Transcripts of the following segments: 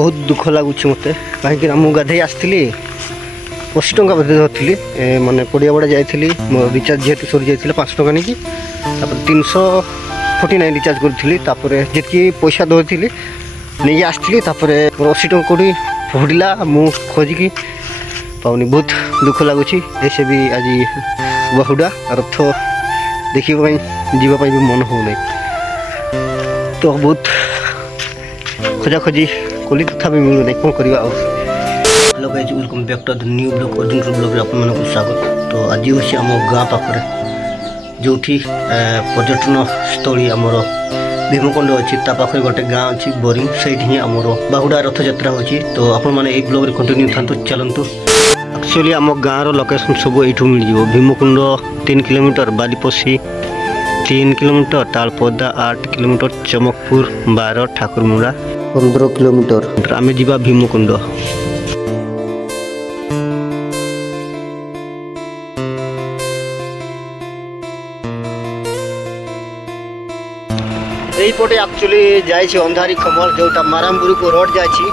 बहुत दुख लगुच मत कहीं मुझे गाधे आसती 80 टंका बोधे धरती मानने पड़िया बड़ा जाइली मो रिचार्ज जेहतु सरी जाइए 5 टंका नहीं 349 रिचार्ज करी जी पैसा धरी नहीं आसती 80 टंका कौटी पड़ा मु खोजिकी पाऊनी बहुत दुख लगुच ऐसे भी आज बहुड़ा रथ देखा जीवाई भी मन हो तो बहुत खोजा खोजी कली तथा भी मिलू ना कौन करवा। Hello guys welcome back to the new blog Arjun blog रे आपन को स्वागत। तो आज होसी आम गाँ पाखरे जो पर्यटन स्थली आमर भीमकुंड अच्छी पाखे गोटे गाँ अच्छी बोरिंग से आमर बाहुड़ा रथ यात्रा होची। तो आपण मैंने ये ब्लॉग रे कंटिन्यू था चलतु। एक्चुअली आम गाँव लोकेशन सब यू मिल Bhimkund 3 kilometre Balipasi 3 kilometre Talpada 8 kilometre Chamakpur 12 Thakurmuda 15 kilometre आम जा भीमकुंड। यहीपटे एक्चुअली जाइए अंधारी खमल जोटा मारामपुर को रोड जाइए।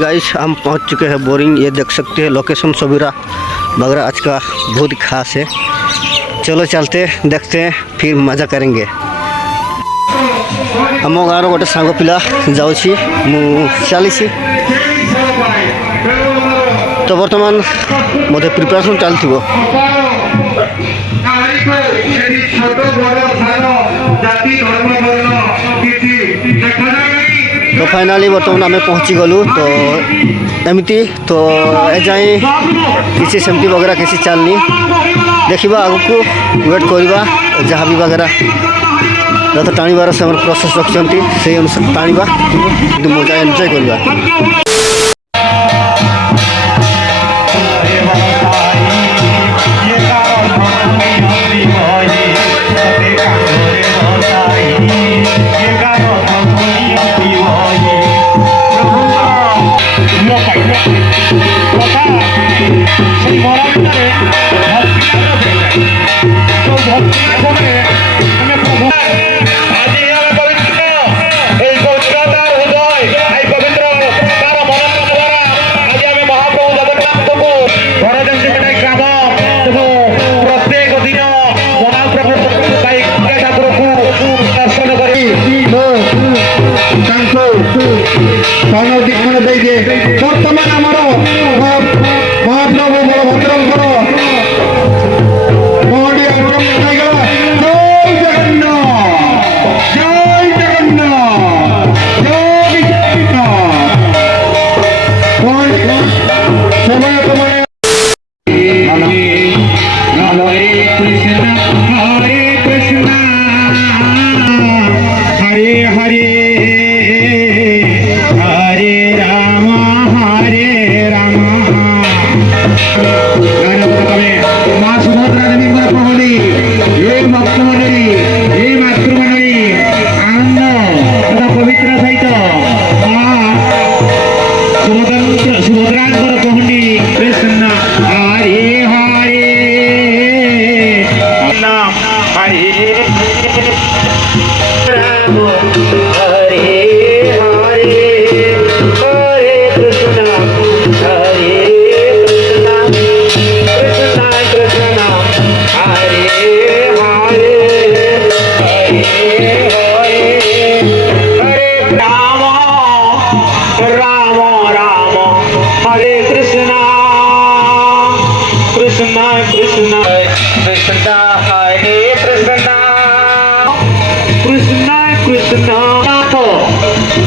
गाइस हम पहुंच चुके हैं बोरिंग। ये देख सकते हैं लोकेशन सबीरा वगैरह आज का बहुत खास है। चलो चलते देखते हैं फिर मजा करेंगे। आम गाँव गोटे सांग पिला जाऊँगी चली तो बर्तमान मत प्रिपेरेसन चलती। तो फाइनाली बर्तमान आम पहुँची गलु। तो एमती तो एजाए किसी सेमती वगैरह किसी चलनी देखा आग को वेट करवा जहाँ भी वगैरह रथ टाणीबार से प्रोसेस रखिंट से अनुसार टाणीबा मजा एंजॉय करवा। बर्तमान आमर महाप्रभु बलभद्र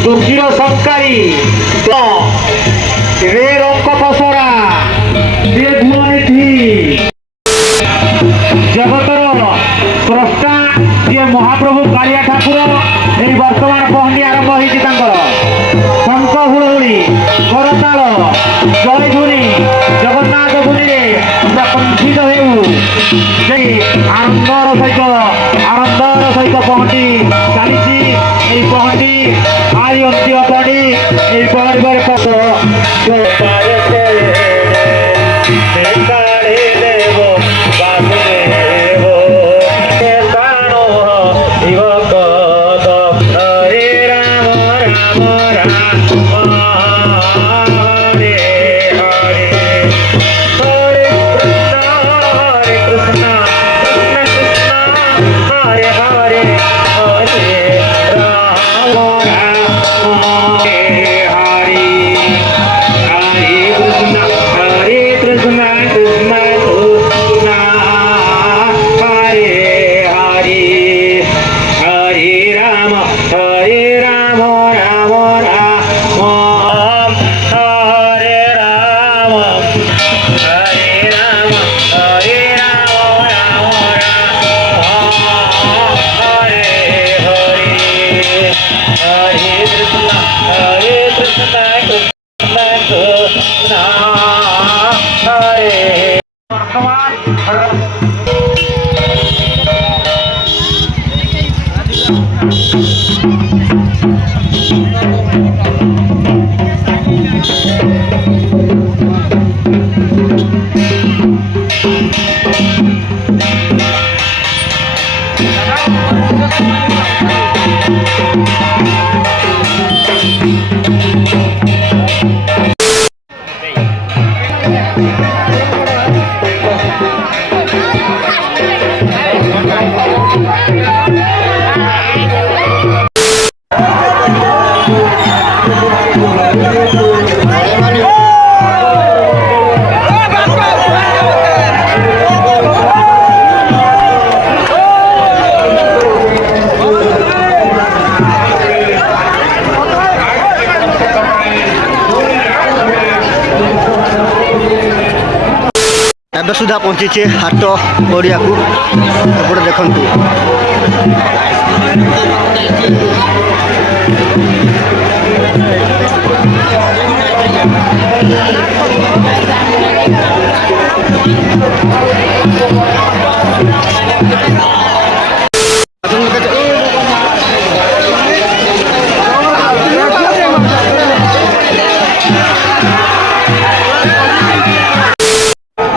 दुर्जीर संस्कारी रे रंक पसरा दे धुनिठी जगतर स्रष्टा जे महाप्रभु कालिया ठाकुर यही वर्तमान पहंडी आरंभ होती शंख हुड़हुड़ी करताल जय धुनी जगन्नाथ धुनी कंठित आनंदर सहित पहंडी चली पहंडी आई अंत्य पड़ी परिवार पक्ष देव ଏବେ ସୁଦ୍ଧା ପହଞ୍ଚିଛେ ହାଟ ପଡ଼ିଆକୁ। ଏପଟେ ଦେଖନ୍ତୁ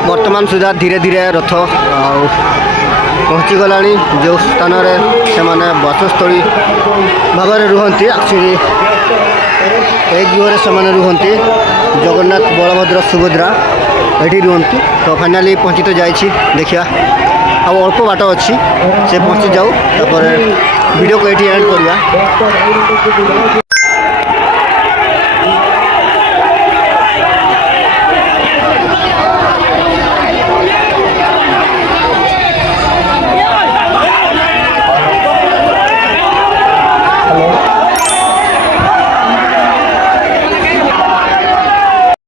ବର୍ତ୍ତମାନ ସୁଦ୍ଧା ଧୀରେ ଧୀରେ ରଥ ପହଞ୍ଚିଗଲାଣି ଯେଉଁ ସ୍ଥାନରେ ସେମାନେ ବାସସ୍ଥଳୀ ଭାବରେ ରୁହନ୍ତି। ଆକ୍ଚୁଆଲି ଏ ଗୃହରେ ସେମାନେ ରୁହନ୍ତି। ଜଗନ୍ନାଥ ବଳଭଦ୍ର ସୁଭଦ୍ରା ଏଠି ରୁହନ୍ତି। ତ ଫାଇନାଲି ପହଞ୍ଚି ତ ଯାଇଛି, ଦେଖିବା ଆଉ ଅଳ୍ପ ବାଟ ଅଛି, ସେ ପହଞ୍ଚି ଯାଉ ତାପରେ ଭିଡ଼ିଓକୁ ଏଠି ଏଣ୍ଡ କରିବା।